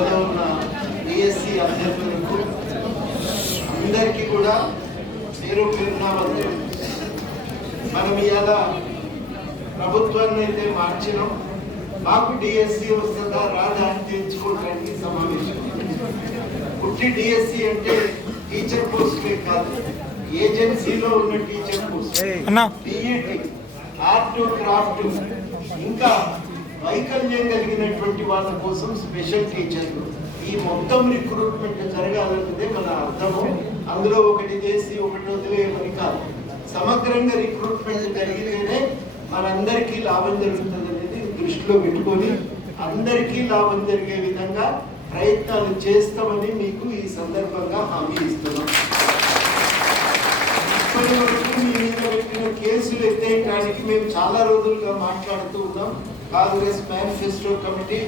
సభలో ఉన్న బిఎస్సి అభ్యర్థులకు అందరికీ కూడా పేరున వందనం. మనం ఇవాళ ప్రభుత్వాన్ని అయితే మార్చినాం. మాకు డిఎస్సి వస్తుందా? రాదా అని తెలుసుకోవడానికి సమావేశం. పుట్టి డిఎస్సి అంటే టీచర్ పోస్టులే కాదు. ఏజెన్సీలో ఉన్న teacher post DET art craft ఇంకా వైకల్యం కలిగినటువంటి వాళ్ళ కోసం స్పెషల్ టీచర్లు ఈ మొత్తం రిక్రూట్మెంట్ జరగాలన్నదే మన అర్థము. అందులో ఒకటి చేసి ఒకటి వదిలేయమని కాదు. సమగ్రంగా రిక్రూట్మెంట్ జరిగితేనే మనందరికీ లాభం జరుగుతుంది అనేది దృష్టిలో పెట్టుకొని అందరికీ లాభం జరిగే విధంగా ప్రయత్నాలు చేస్తామని మీకు ఈ సందర్భంగా హామీ ఇస్తున్నాం. ఇప్పటి వరకు మీ పెట్టిన కేసులు ఎత్తేయడానికి మేము చాలా రోజులుగా మాట్లాడుతూ ఉన్నాం. కాంగ్రెస్ మేనిఫెస్టో కమిటీ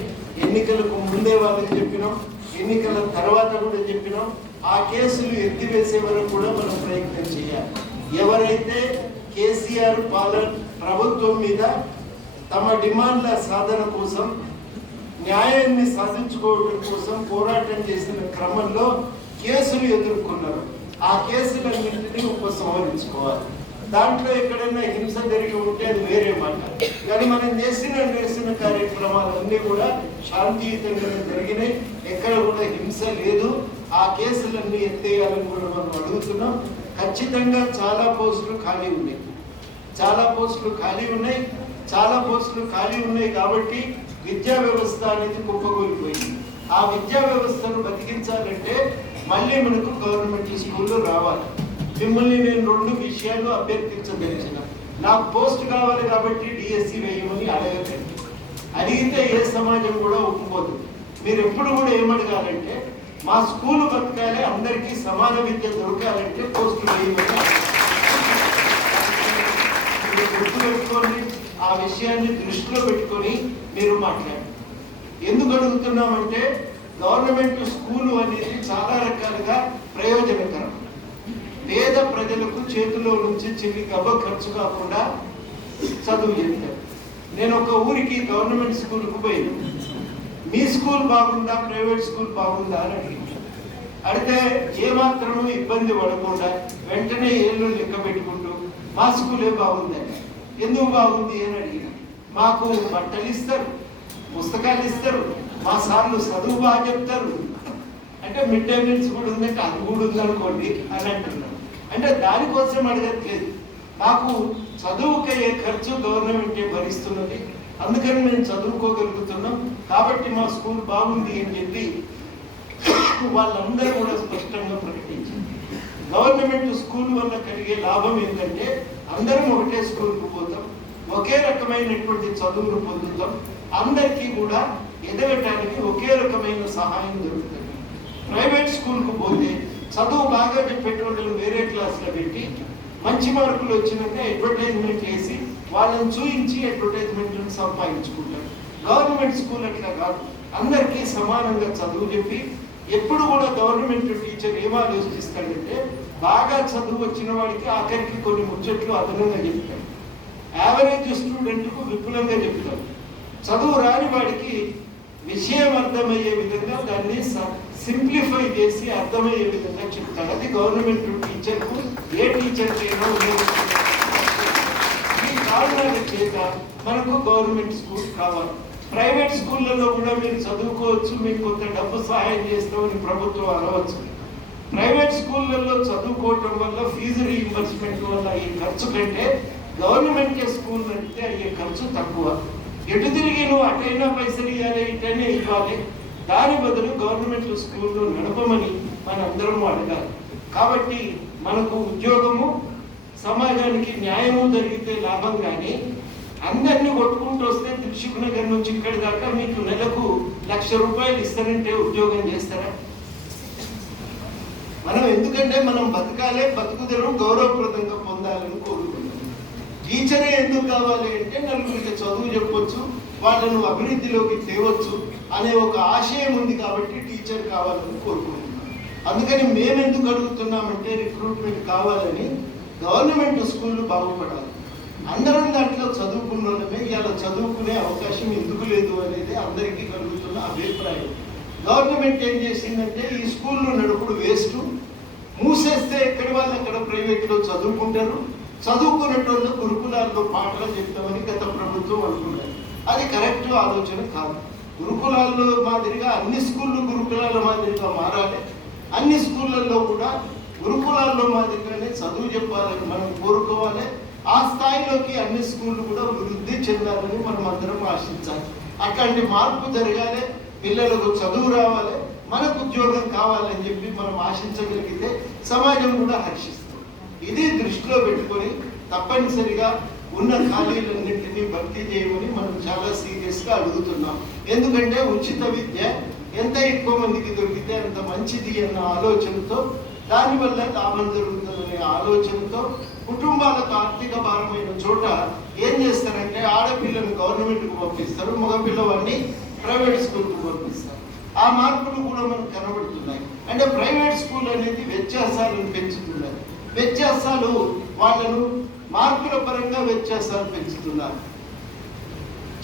ఎన్నికలకు ముందే వాళ్ళకి చెప్పినాం. ఎన్నికల తర్వాత కూడా చెప్పినాం. ఆ కేసులు ఎత్తివేసే వరకు కూడా మనం ప్రయత్నం చేయాలి. ఎవరైతే కేసీఆర్ పాలన ప్రభుత్వం మీద తమ డిమాండ్ల సాధన కోసం న్యాయాన్ని సాధించుకోవడం కోసం పోరాటం చేసిన క్రమంలో కేసులు ఎదుర్కొన్నారు. ఆ కేసులన్నింటినీ ఉపసంహరించుకోవాలి. దాంట్లో ఎక్కడైనా హింస జరిగి ఉంటే అది వేరే మాట. కానీ మనం చేసిన నిరసన కార్యక్రమాలన్నీ కూడా శాంతియుతంగా జరిగినాయి. ఎక్కడ కూడా హింస లేదు. ఆ కేసులన్నీ ఎత్తేయాలని కూడా మనం అడుగుతున్నాం. ఖచ్చితంగా చాలా పోస్టులు ఖాళీ ఉన్నాయి. చాలా పోస్టులు ఖాళీ ఉన్నాయి. చాలా పోస్టులు ఖాళీ ఉన్నాయి కాబట్టి విద్యా వ్యవస్థ అనేది కుప్పకూలిపోయింది. ఆ విద్యా వ్యవస్థను బతికించాలంటే మళ్ళీ మనకు గవర్నమెంట్ స్కూల్లో రావాలి. మిమ్మల్ని నేను రెండు విషయాలు అభ్యర్థించదలిచిన నాకు పోస్ట్ కావాలి కాబట్టి డిఎస్సి వేయమని అడగకండి. అడిగితే ఏ సమాజం కూడా ఒప్పుకోదు. మీరు ఎప్పుడు కూడా ఏమడగాలంటే మా స్కూల్ బతకాలి అందరికీ సమాన విద్య దొరకాలంటే పోస్టులు వేయమని గుర్తుపెట్టుకొని ఆ విషయాన్ని దృష్టిలో పెట్టుకొని మీరు మాట్లాడండి. ఎందుకు అడుగుతున్నామంటే గవర్నమెంట్ స్కూలు అనేది చాలా రకాలుగా ప్రయోజనకరం. పేద ప్రజలకు చేతిలో నుంచి చిల్లి గబ్బ ఖర్చు కాకుండా చదువు చెప్తారు నేను ఒక ఊరికి గవర్నమెంట్ స్కూల్కు పోయాను. మీ స్కూల్ బాగుందా ప్రైవేట్ స్కూల్ బాగుందా అని అడిగింది అడిగితే ఏమాత్రం ఇబ్బంది పడకుండా వెంటనే ఏళ్ళు లెక్క పెట్టుకుంటూ మా స్కూలే బాగుందని ఎందుకు బాగుంది అని అడిగిన. మాకు బట్టలు ఇస్తారు పుస్తకాలు ఇస్తారు మా సార్లు చదువు బాగా చెప్తారు. అంటే మిడ్ డే మీల్స్ కూడా ఉందంటే అది కూడా ఉందనుకోండి అని అంటున్నారు అంటే దానికోసం అడగట్లేదు మాకు చదువుకయ్యే ఖర్చు గవర్నమెంటే భరిస్తున్నది. అందుకని మేము చదువుకోగలుగుతున్నాం. కాబట్టి మా స్కూల్ బాగుంది అని చెప్పి వాళ్ళందరూ కూడా స్పష్టంగా ప్రకటించింది గవర్నమెంట్ స్కూల్ వల్ల కలిగే లాభం ఏంటంటే అందరం ఒకటే స్కూల్కి పోతాం. ఒకే రకమైనటువంటి చదువులు పొందుతాం. అందరికీ కూడా ఎదగటానికి ఒకే రకమైన సహాయం దొరుకుతుంది. ప్రైవేట్ స్కూల్కు పోతే చదువు బాగా చెప్పేటోళ్ళని వేరే క్లాస్లో పెట్టి మంచి మార్కులు వచ్చినాక అడ్వర్టైజ్మెంట్ చేసి వాళ్ళని చూయించి అడ్వర్టైజ్మెంట్ సంపాదించుకుంటారు. గవర్నమెంట్ స్కూల్ అట్లా కాదు. అందరికీ సమానంగా చదువు చెప్పి ఎప్పుడు కూడా గవర్నమెంట్ టీచర్ ఏం ఆలోచిస్తాడంటే బాగా చదువు వచ్చిన వాడికి ఆఖరికి కొన్ని ముచ్చట్లు అదనంగా చెప్తాడు. యావరేజ్ స్టూడెంట్కు విపులంగా చెప్తాడు. చదువు రాని వాడికి విషయం అర్థమయ్యే విధంగా దాన్ని సింప్లిఫై చేసి అర్థమయ్యే విధంగా చెప్తారు. అది గవర్నమెంట్ టీచర్కు ఏ టీచర్ చేయడం ఈ కారణాల చేత మనకు గవర్నమెంట్ స్కూల్ కావాలి. ప్రైవేట్ స్కూళ్ళలో కూడా మీరు చదువుకోవచ్చు మీకు కొంత డబ్బు సహాయం చేస్తామని ప్రభుత్వం అనవచ్చు. ప్రైవేట్ స్కూళ్ళల్లో చదువుకోవటం వల్ల ఫీజు రీఇంబర్స్మెంట్ వల్ల ఈ ఖర్చు కంటే గవర్నమెంట్ స్కూల్ అంటే అయ్యే ఖర్చు తక్కువ. ఎటు తిరిగి నువ్వు అటైనా పైసలు ఇవ్వాలి ఇటైనా ఇవ్వాలి. దాని బదులు గవర్నమెంట్ స్కూల్లో నడపమని మనందరము అడగాలి. కాబట్టి మనకు ఉద్యోగము సమాజానికి న్యాయము జరిగితే లాభం కానీ అందరినీ కొట్టుకుంటూ వస్తే దిల్సుఖ్ నగర్ నుంచి ఇక్కడి దాకా మీకు నెలకు లక్ష రూపాయలు ఇస్తారంటే ఉద్యోగం చేస్తారా? మనం ఎందుకంటే మనం బతకాలే బతుకుదరు గౌరవప్రదంగా పొందాలని కోరుకుంటున్నాం. టీచరే ఎందుకు కావాలి అంటే నలుగురికి చదువు చెప్పొచ్చు వాళ్ళను అభివృద్ధిలోకి తేవచ్చు అనే ఒక ఆశయం ఉంది కాబట్టి టీచర్ కావాలని కోరుకుంటున్నాం అందుకని మేము ఎందుకు అడుగుతున్నామంటే రిక్రూట్మెంట్ కావాలని గవర్నమెంట్ స్కూళ్ళు బాగుపడాలి. అందరం దాంట్లో చదువుకున్న వాళ్ళమే ఇలా చదువుకునే అవకాశం ఎందుకు లేదు అనేది అందరికీ కలుగుతున్న అభిప్రాయం. గవర్నమెంట్ ఏం చేసిందంటే ఈ స్కూల్లో నడుపుడు వేస్ట్. మూసేస్తే ఎక్కడి వాళ్ళు అక్కడ ప్రైవేట్లో చదువుకుంటారు. చదువుకునేటోళ్ళు గురుకులాల్లో పాఠాలు చెప్తామని గత ప్రభుత్వం అనుకున్నారు అది కరెక్ట్ ఆలోచన కాదు. గురుకులాల్లో మాదిరిగా అన్ని స్కూళ్ళు గురుకులాల మాదిరిగా మారాలి. అన్ని స్కూళ్ళల్లో కూడా గురుకులాల్లో మాదిరిగానే చదువు చెప్పాలని మనం కోరుకోవాలి. ఆ స్థాయిలోకి అన్ని స్కూళ్ళు కూడా వృద్ధి చెందాలని మనం అందరం ఆశించాలి. అట్లాంటి మార్పు జరగాలి పిల్లలకు చదువు రావాలి మనకు ఉద్యోగం కావాలని చెప్పి మనం ఆశించగలిగితే సమాజం కూడా హర్షిస్తుంది. ఇది దృష్టిలో పెట్టుకొని తప్పనిసరిగా ఉన్న ఖాళీలన్నింటినీ భర్తీ చేయమని మనం చాలా సీరియస్గా అడుగుతున్నాం. ఎందుకంటే ఉచిత విద్య ఎంత ఎక్కువ మందికి దొరికితే అంత మంచిది అన్న ఆలోచనతో దానివల్ల లాభం జరుగుతుందనే ఆలోచనతో కుటుంబాలకు ఆర్థిక భారమైన చోట ఏం చేస్తారంటే ఆడపిల్లను గవర్నమెంట్కు పంపిస్తారు మగపిల్లవాడిని ప్రైవేట్ స్కూల్కి పంపిస్తారు. ఆ మార్పులు కూడా మనకు కనబడుతున్నాయి. అంటే ప్రైవేట్ స్కూల్ అనేది వ్యత్యాసాలను పెంచుతున్నాయి వ్యత్యాసాలు వాళ్ళను మార్కుల పరంగా వ్యత్యాసాలు పెంచుతున్నారు.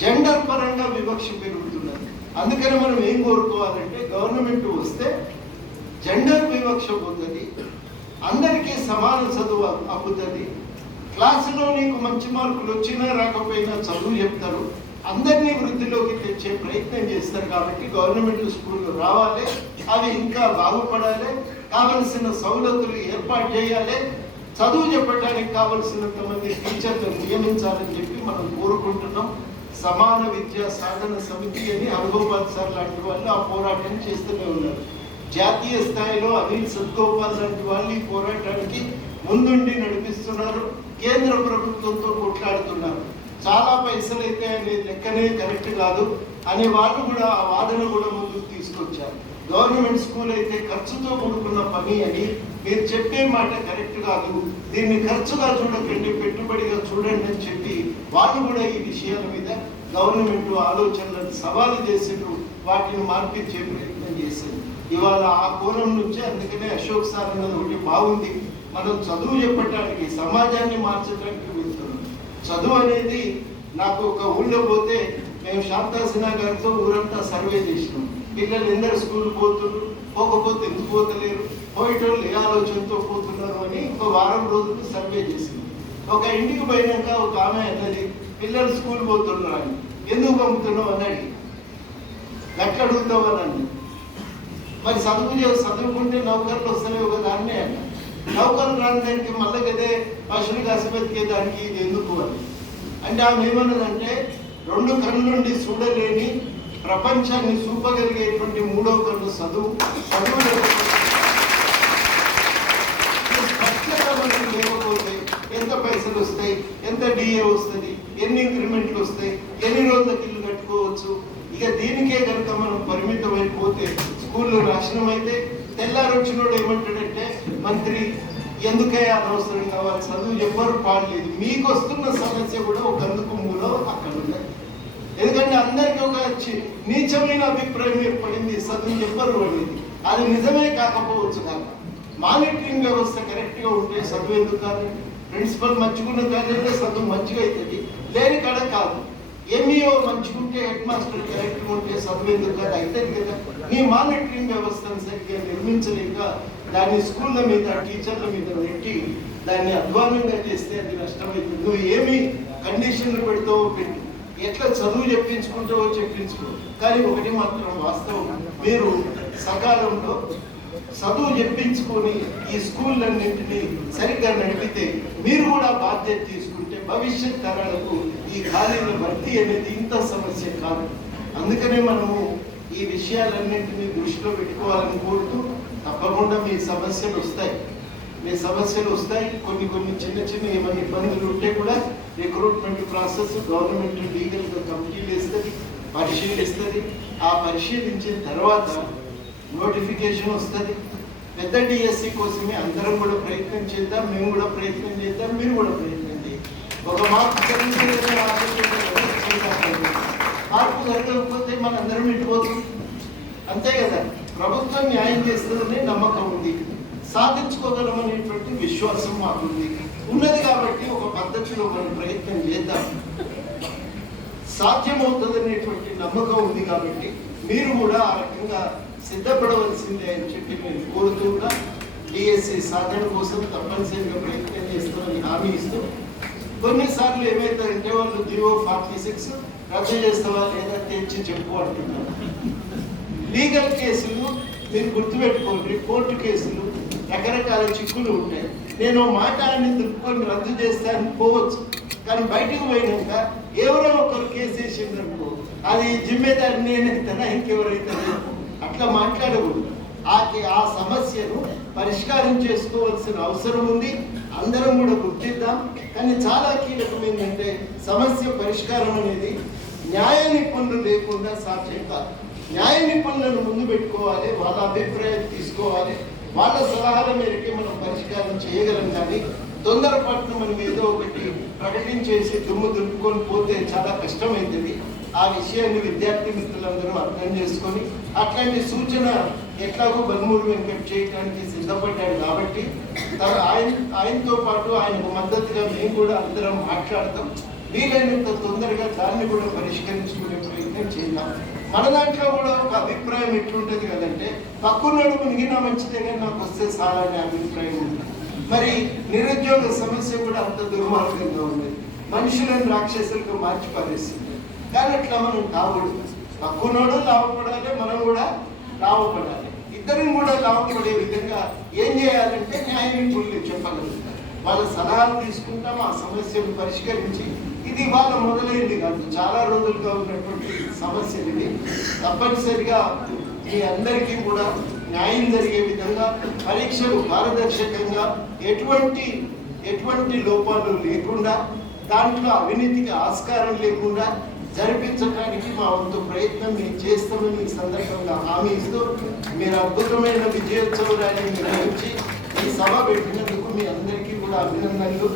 జెండర్ పరంగా వివక్ష పెరుగుతున్నది. అందుకని మనం ఏం కోరుకోవాలంటే గవర్నమెంట్ వస్తే జెండర్ వివక్ష పోతుంది అందరికీ సమాన చదువు అప్పుతుంది క్లాసులో నీకు మంచి మార్కులు వచ్చినా రాకపోయినా చదువు చెప్తారు. అందరినీ వృద్ధిలోకి తెచ్చే ప్రయత్నం చేస్తారు కాబట్టి గవర్నమెంట్ స్కూళ్ళు రావాలి అవి ఇంకా బాగుపడాలి కావలసిన సౌలతులు ఏర్పాటు చేయాలి. చదువు చెప్పడానికి కావలసినంత మంది టీచర్లు నియమించాలని చెప్పి మనం కోరుకుంటున్నాం. సమాన విద్యా సాధన సమితి అని అనుభవపాల్ సార్ లాంటి వాళ్ళు ఆ పోరాటాన్ని చేస్తూనే ఉన్నారు. జాతీయ స్థాయిలో అనిల్ సద్గోపాల్ లాంటి వాళ్ళు ఈ పోరాటానికి ముందుండి నడిపిస్తున్నారు కేంద్ర ప్రభుత్వంతో కొట్లాడుతున్నారు. చాలా పైసలు అయితే అనే లెక్కనే కరెక్ట్ కాదు అనే వాళ్ళు కూడా ఆ వాదన కూడా ముందుకు తీసుకొచ్చారు. గవర్నమెంట్ స్కూల్ అయితే ఖర్చుతో కూడుకున్న పని అని మీరు చెప్పే మాట కరెక్ట్ కాదు. దీన్ని ఖర్చుగా చూడకండి పెట్టుబడిగా చూడండి అని చెప్పి వాళ్ళు కూడా ఈ విషయాల మీద గవర్నమెంట్ ఆలోచనలను సవాలు చేసిండ్రు. వాటిని మార్పించే ప్రయత్నం చేసింది. ఇవాళ ఆ కోణం నుంచి అందుకనే అశోక్ సార్ అన్నది ఒకటి బాగుంది. మనం చదువు చెప్పటానికి సమాజాన్ని మార్చడానికి వెళ్తున్నాం. చదువు అనేది నాకు ఒక ఊళ్ళో పోతే మేము శాంతాసినా గారితో ఊరంతా సర్వే చేసినాం. పిల్లలు ఎందరు స్కూల్ పోతున్నారు పోకపోతే ఎందుకు పోతలేరు? పోయేటోళ్ళు ఏ ఆలోచనతో పోతున్నారు అని ఒక వారం రోజులు సర్వే చేసింది. ఒక ఇంటికి పోయినాక ఒక ఆమె అన్నది పిల్లలు స్కూల్ పోతున్నారు ఎందుకు పంపుతున్నావు? అని అడిగి ఎట్లా అడుగుతావు? అని మరి చదువు చదువుకుంటే నౌకర్లు వస్తలేవు కదా అన్నీ అన్న నౌకర్లు రాని దానికి మళ్ళీ కదే పశువులు దానికి ఇది ఎందుకు? అని. అంటే ఆమె ఏమన్నదంటే రెండు కళ్ళుండి చూడలేని ప్రపంచాన్ని చూపగలిగేటువంటి మూడో కళ్ళు చదువు చదువు లేకపోతే పైసలు వస్తాయి ఎంత డిఏ వస్తుంది ఎన్ని ఇంక్రిమెంట్లు వస్తాయి ఎన్ని రోజులకి ఇల్లు కట్టుకోవచ్చు? ఇక దీనికే కనుక మనం పరిమితం అయిపోతే స్కూల్లో నాశనం అయితే తెల్లారు వచ్చినోడు ఏమంటాడంటే మంత్రి ఎందుకే అనవసరం కావాలి? చదువు ఎవ్వరు పాడలేదు. మీకు వస్తున్న సమస్య కూడా ఒక అందుకు మూలం అక్కడ ఉన్నాయి ఎందుకంటే అందరికీ ఒక నీచమైన అభిప్రాయం ఏర్పడింది చదువు ఎవ్వరు అనేది అది నిజమే కాకపోవచ్చు కాక మానిటరింగ్ వ్యవస్థ కరెక్ట్గా ఉంటే చదువు ఎందుకు కాదండి ప్రిన్సిపల్ మంచిగున్న కాలేజీలో చదువు మంచిగా అవుతుంది లేని కాడ కాదు. ఎంఈఓ మంచిగుంటే హెడ్ మాస్టర్ కరెక్ట్ ఉంటే చదువు ఎందుకు కాదు? అవుతుంది కదా. నీ మానిటరింగ్ వ్యవస్థను సరిగ్గా నిర్మించలేక దాన్ని స్కూళ్ళ మీద టీచర్ల మీద పెట్టి దాన్ని అధ్వానంగా చేస్తే అది నష్టమైంది నువ్వు ఏమి కండిషన్లు పెడతావో పెట్టు. ఎట్లా చదువు చెప్పించుకుంటావో చెప్పించుకో. కానీ ఒకటి మాత్రం వాస్తవం. మీరు సకాలంలో చదువు చెప్పించుకొని ఈ స్కూళ్ళన్నింటినీ సరిగ్గా నడిపితే మీరు కూడా బాధ్యత తీసుకుంటే భవిష్యత్ తరాలకు ఈ ఖాళీల భర్తీ అనేది ఇంత సమస్య కాదు. అందుకనే మనము ఈ విషయాలన్నింటినీ దృష్టిలో పెట్టుకోవాలని కోరుతూ తప్పకుండా మీ సమస్యలు వస్తాయి. మీ సమస్యలు వస్తాయి. కొన్ని కొన్ని చిన్న చిన్న ఏమైనా ఇబ్బందులు ఉంటే కూడా రిక్రూట్మెంట్ ప్రాసెస్ గవర్నమెంట్ లీగల్గా కంప్లీట్ చేస్తుంది పరిశీలిస్తుంది. ఆ పరిశీలించిన తర్వాత నోటిఫికేషన్ వస్తుంది. పెద్ద డిఎస్సి కోసమే అందరం కూడా ప్రయత్నం చేద్దాం మేము కూడా ప్రయత్నం చేద్దాం మీరు కూడా ప్రయత్నం చేయండి. ఒక మార్పు జరిగితే మార్పు జరగకపోతే మనందరం ఇంటిపోతుంది అంతే కదా? ప్రభుత్వం న్యాయం చేస్తుందని నమ్మకం ఉంది. సాధించుకోగలమనేటువంటి విశ్వాసం మాకుంది. ఉన్నది కాబట్టి ఒక పద్ధతిలో మనం ప్రయత్నం చేద్దాం. సాధ్యమవుతుందనేటువంటి నమ్మకం ఉంది కాబట్టి మీరు కూడా ఆ రకంగా సిద్ధపడవలసిందే అని చెప్పి నేను కోరుతున్నా డిఎస్సి సాధన కోసం తప్పనిసరిగా ప్రయత్నం చేస్తామని హామీ ఇస్తూ కొన్నిసార్లు ఏమైతారంటే వాళ్ళు డిఓ ఫార్టీ సిక్స్ రద్దు చేస్తావా లేదా తెచ్చి చెప్పు అంటున్నారు. లీగల్ కేసులు మీరు గుర్తుపెట్టుకోండి. కోర్టు కేసులు రకరకాల చిక్కులు ఉంటాయి. నేను మాట అని దుక్కుని రద్దు చేస్తాను పోవచ్చు. కానీ బయటకు పోయినాక ఎవరో ఒకరు కేసు వేసిండ్రనుకో అది జిమ్మేదారి నేనైతేనా ఇంకెవరైతే అట్లా మాట్లాడకూడదు. ఆ ఆ సమస్యను పరిష్కారం చేసుకోవాల్సిన అవసరం ఉంది. అందరం కూడా గుర్తిద్దాం. కానీ చాలా కీలకం ఏంటంటే సమస్య పరిష్కారం అనేది న్యాయ నిపుణులు లేకుండా సాధ్యం కాదు. న్యాయ నిపుణులను ముందు పెట్టుకోవాలి వాళ్ళ అభిప్రాయం తీసుకోవాలి. వాళ్ళ సలహాల మేరకే మనం పరిష్కారం చేయగలం కానీ తొందరపాటున మనం ఏదో ఒకటి ప్రకటించేసి దుమ్ము దులుపుకొని పోతే చాలా కష్టమైంది. ఆ విషయాన్ని విద్యార్థి మిత్రులందరూ అర్థం చేసుకొని అట్లాంటి సూచన ఎట్లాగో బలమూరు వెంకట్ చేయడానికి సిద్ధపడ్డాడు కాబట్టి తర్వాత ఆయన ఆయనతో పాటు ఆయనకు మద్దతుగా మేము కూడా అందరం మాట్లాడతాం. వీలైనంత తొందరగా దాన్ని కూడా పరిష్కరించుకునే ప్రయత్నం చేద్దాం. మన దాంట్లో కూడా ఒక అభిప్రాయం ఎట్లుంటుంది కదంటే పక్కున్నాడు మునిగినా మంచిదే కానీ నాకు వస్తే చాలా అనే అభిప్రాయం ఉంది. మరి నిరుద్యోగ సమస్య కూడా అంత దుర్మార్గంగా ఉంది. మనుషులను రాక్షసులకు మార్చి పారేస్తుంది. కానీ అట్లా మనం కాకూడదు. తక్కువనోడు లాభపడాలి మనం కూడా లాభపడాలి ఇద్దరం కూడా లాభపడే విధంగా ఏం చేయాలంటే న్యాయ నిపుణులు చెప్పగలుగుతారు వాళ్ళ సలహాలు తీసుకుంటాం ఆ సమస్యను పరిష్కరించి ఇది వాళ్ళ మొదలైంది కాదు చాలా రోజులుగా ఉన్నటువంటి సమస్య ఇది. తప్పనిసరిగా మీ అందరికీ కూడా న్యాయం జరిగే విధంగా పరీక్షలు పారదర్శకంగా ఎటువంటి ఎటువంటి లోపాలు లేకుండా దాంట్లో అవినీతికి ఆస్కారం లేకుండా జరిపించడానికి మా వంతు ప్రయత్నం మేము చేస్తామని ఈ సందర్భంగా హామీ ఇస్తూ మీరు అద్భుతమైన విజయోత్సవాన్ని నిర్వహించి ఈ సభ పెట్టినందుకు మీ అందరికీ కూడా అభినందనలు.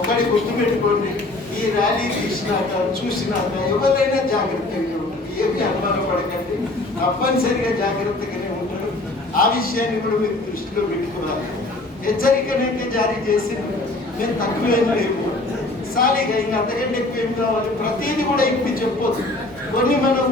ఒకటి గుర్తుపెట్టుకోండి ఈ ర్యాలీ తీసినాక చూసినాక ఎవరైనా జాగ్రత్తగా ఉంటుంది ఏమి అనుమానపడకండి తప్పనిసరిగా జాగ్రత్తగానే ఉంటారు. ఆ విషయాన్ని కూడా మీరు దృష్టిలో పెట్టుకోవాలి. హెచ్చరికనైతే జారీ చేసి మేము తక్కువేం లేవు. సాలిగా ఇంకా అంతకంటే ఎక్కువ ఏం కావాలి? ప్రతిదీ కూడా ఇప్పి చెప్పొచ్చు కొన్ని మనం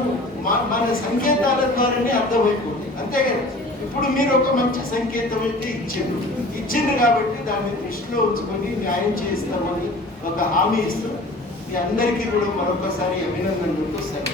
మన సంకేతాల ద్వారానే అర్థమైపోతుంది. అంతే కదా ఇప్పుడు మీరు ఒక మంచి సంకేతం అయితే ఇచ్చిండ్రు. ఇచ్చిండ్రు కాబట్టి దాన్ని దృష్టిలో ఉంచుకొని న్యాయం చేస్తామని ఒక హామీ ఇస్తున్నాం మీ అందరికీ కూడా మరొకసారి అభినందనలు. సరే